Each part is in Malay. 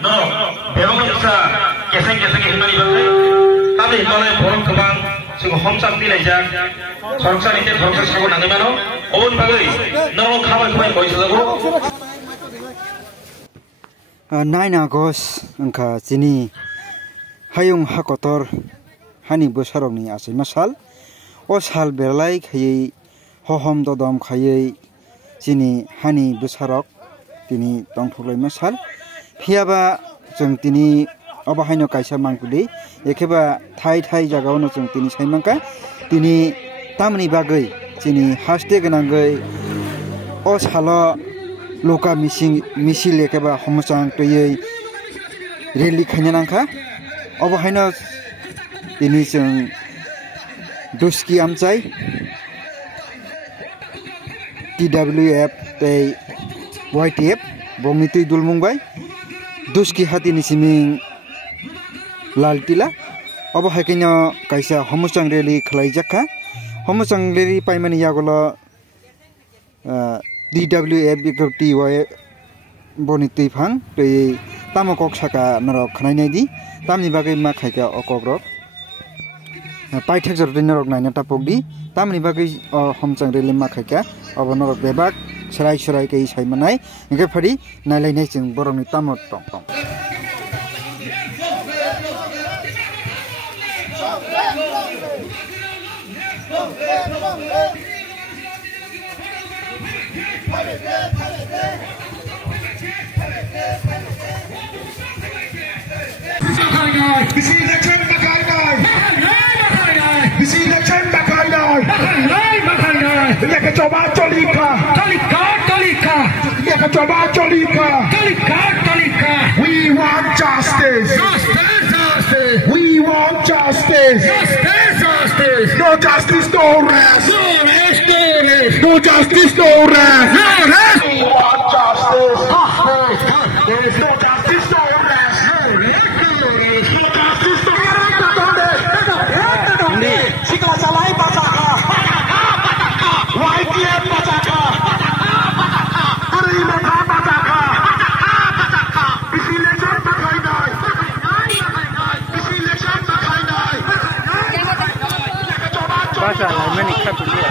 no berong sa keseng himani bagai tapi himani borong kebang sing homsak dilajak soroksan itu soroksan sago nangi mano on bagai no khabar khabar boy sago 9 August angka sini hayung hakotor hani bosarokni asima sal o sal berlai khayei hohom dodom khayei sini hani bosarok tini tongthoklai masal phiaba जों tini obahaino kaisa mangkuli ekeba thai jagaono जों tini saimangka tini tamni bagoi sini haste ganangai o salo loka misil ekeba homosang toyei rally khainanangka obahaino tini जों duski amchai TWF tei YTF Bomitui Dulmungbai Duski hati ni siming laltila obo hakino kaisa homosang rally khlaijaka homosang rally paimani yagolo DWF TY Bonitui phang tei tamokok saka narok khnainai di tamni bagai ma khaika okokrok paithak jortin narok naina tapokdi tamni bagai homosang rally ma khaika obo narok bebak serai kei saimanai engke phari nalainai जों borokni tamo tong We want justice. We want justice. No justice, no rest. No justice, no rest. We want justice. There is no justice, no rest. No justice, no rest. Sikla salai pacaka. YTF pacaka. Terima pacaka. Election pakai. bahasa lain ni kat dia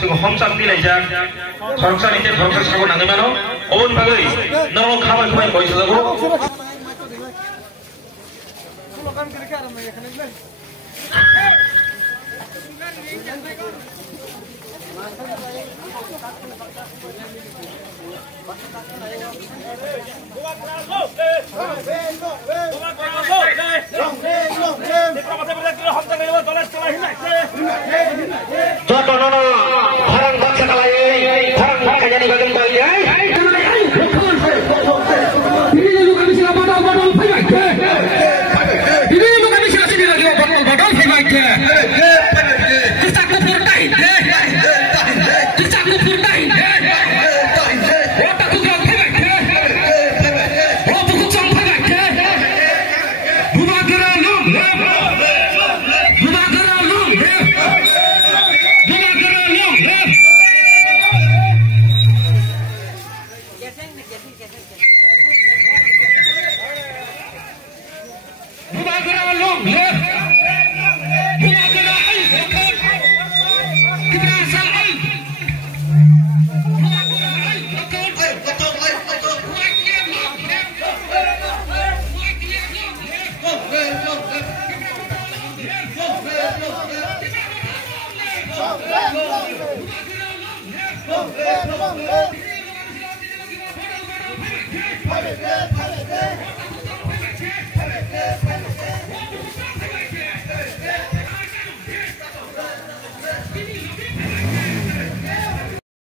지금 험상 띠내작 저럭산인데 저럭산 사고 나면은 어원 박의 너무 가발 그만 멋있어서 Hey!